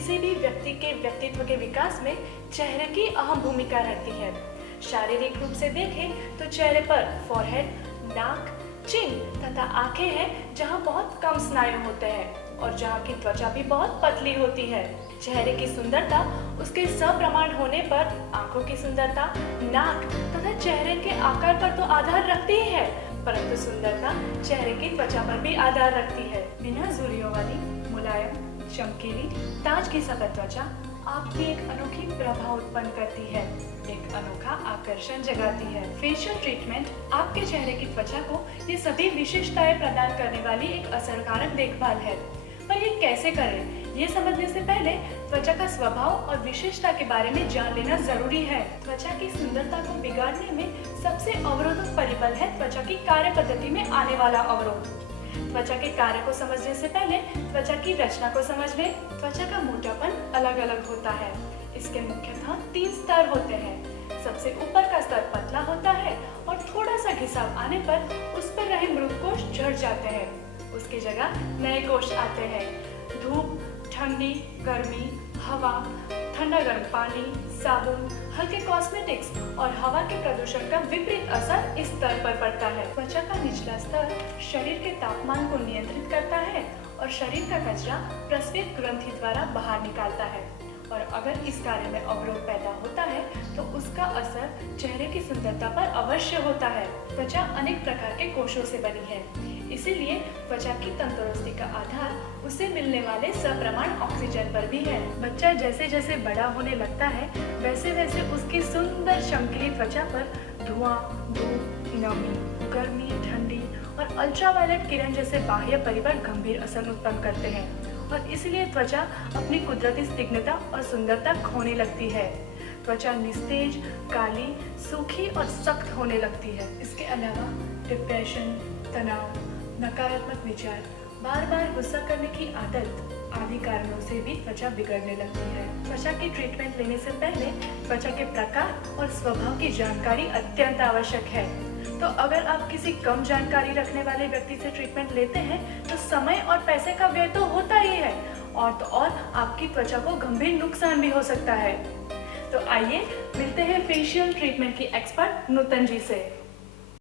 किसी भी व्यक्ति के व्यक्तित्व के विकास में चेहरे की अहम भूमिका रहती है। शारीरिक रूप से देखें तो चेहरे पर फोरहेड, नाक, चिन तथा आंखें हैं जहां बहुत कम स्नायु होते हैं और जहां की त्वचा भी बहुत पतली होती है। चेहरे की सुंदरता उसके सप्रमाण होने पर आंखों की सुंदरता, नाक तथा चेहरे के आकार पर तो आधार रखती ही है, परंतु सुंदरता चेहरे की त्वचा पर भी आधार रखती है। बिना झुर्रियों वाली मुलायम, चमकीली, ताज की सतत त्वचा आपकी एक अनोखी प्रभाव उत्पन्न करती है, एक अनोखा आकर्षण जगाती है। फेशियल ट्रीटमेंट आपके चेहरे की त्वचा को ये सभी विशेषताएं प्रदान करने वाली एक असरकारक देखभाल है। पर ये कैसे करें, ये समझने से पहले त्वचा का स्वभाव और विशेषता के बारे में जान लेना जरूरी है। त्वचा की सुंदरता को बिगाड़ने में सबसे अवरोधक परिबल है त्वचा की कार्य पद्धति में आने वाला अवरोध। त्वचा के कार्य को समझने से पहले त्वचा की रचना को समझ लें। त्वचा का मोटापन अलग अलग होता है। इसके मुख्यतः 3 स्तर होते हैं। सबसे ऊपर का स्तर पतला होता है और थोड़ा सा घिसाव आने पर उस पर रहे मृत कोश झड़ जाते हैं। उसकी जगह नए कोश आते हैं। धूप, ठंडी, गर्मी, हवा, ठंडा गर्म पानी, साबुन, हल्के कॉस्मेटिक्स और हवा के प्रदूषण का विपरीत असर इस स्तर पर पड़ता है। त्वचा का निचला स्तर शरीर के तापमान को नियंत्रित करता है और शरीर का कचरा प्रस्वेद ग्रंथि द्वारा बाहर निकालता है, और अगर इस कार्य में अवरोध पैदा होता है तो उसका असर चेहरे की सुंदरता पर अवश्य होता है। त्वचा अनेक प्रकार के कोशों से बनी है, इसीलिए त्वचा की तंदुरुस्ती का आधार उसे मिलने वाले सप्रमाण ऑक्सीजन पर भी है। बच्चा जैसे जैसे बड़ा होने लगता है वैसे वैसे उसकी सुंदर चमकीली त्वचा पर धुआं, धूप, नमी, गर्मी, ठंडी और अल्ट्रावायलेट किरण जैसे बाह्य परिबल गंभीर असर उत्पन्न करते हैं और इसलिए त्वचा अपनी कुदरती स्निग्धता और सुंदरता खोने लगती है। त्वचा निस्तेज, काली, सूखी और सख्त होने लगती है। इसके अलावा डिप्रेशन, तनाव, नकारात्मक विचार, बार बार गुस्सा करने की आदत आदि कारणों से भी त्वचा बिगड़ने लगती है। त्वचा की ट्रीटमेंट लेने से पहले त्वचा के प्रकार और स्वभाव की जानकारी अत्यंत आवश्यक है। तो अगर आप किसी कम जानकारी रखने वाले व्यक्ति से ट्रीटमेंट लेते हैं तो समय और पैसे का व्यय तो होता ही है, और तो और आपकी त्वचा को गंभीर नुकसान भी हो सकता है। तो आइए मिलते हैं फेशियल ट्रीटमेंट की एक्सपर्ट नूतन जी से।